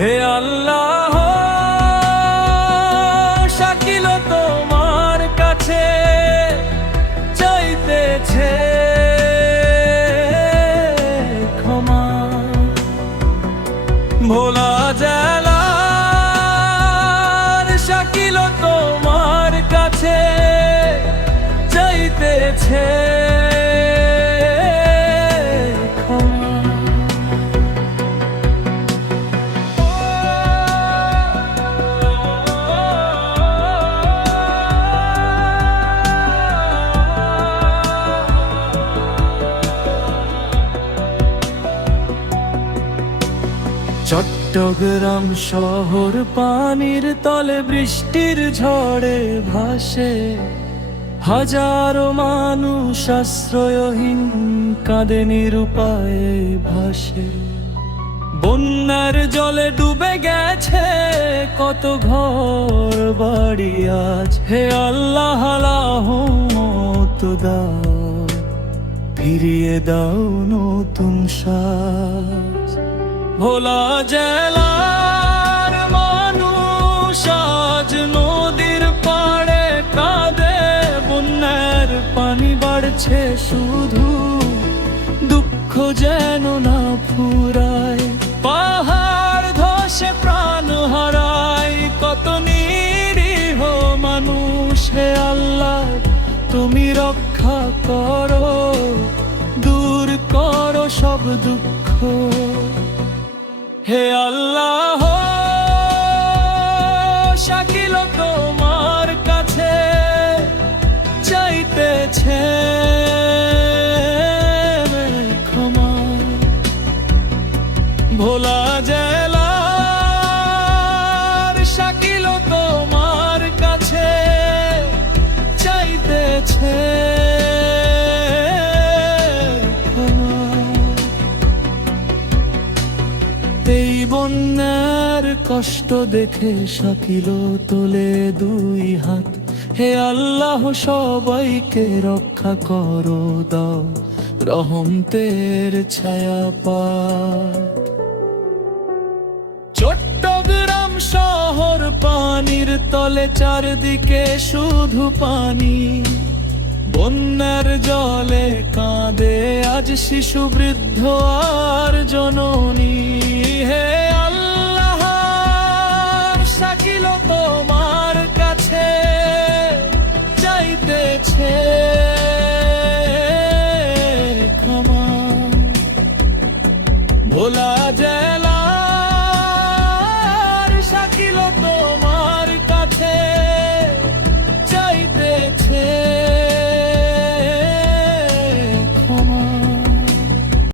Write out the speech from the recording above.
হে আল্লাহ, শাকিল তোমার কাছে চাইতেছে ক্ষমা। ভোলা জেলার শাকিল তোমার কাছে চাইতেছে চট্টগ্রাম শহর পানির তলে বৃষ্টির ঝড়ে ভাসে, হাজারো মানুষ আশ্রয়হীন কাঁদে নিরুপায়ে ভাসে। বন্যার জলে ডুবে গেছে কত ঘর বাড়ি আজ, হে আল্লাহ রহমত দাও, ফিরিয়ে দাও নতুন সাজ। ভোলা জেলার মানুষ আজ নদীর পাড়ে কাঁদে, বন্যার পানি বাড়ছে শুধু, দুঃখ যেন না ফুরায়। পাহাড় ধসে প্রাণ হারায় কত নিরীহ মানুষ, হে আল্লাহ তুমি রক্ষা করো, দূর করো সব দুঃখ। হে আল্লাহ, শাকিল তোমার কাছে চাইতেছে ক্ষমা। ভোলা জেলার শাকিল তোমার কাছে চাইতেছে এই বন্যার কষ্ট দেখে শাকিল তোলে দুই হাত, হে আল্লাহ সবাইকে রক্ষা করো, দাও রহমতের ছায়া পাত। চট্টগ্রাম শহর পানির তলে, চারদিকে শুধু পানি, বন্যার জলে কাঁদে আজ শিশু বৃদ্ধ আর জননী। হে আল্লাহ, শাকিল তোমার কাছে চাইতেছে ক্ষমা। ভোলা জেলার শাকিল তোমার কাছে চাইতেছে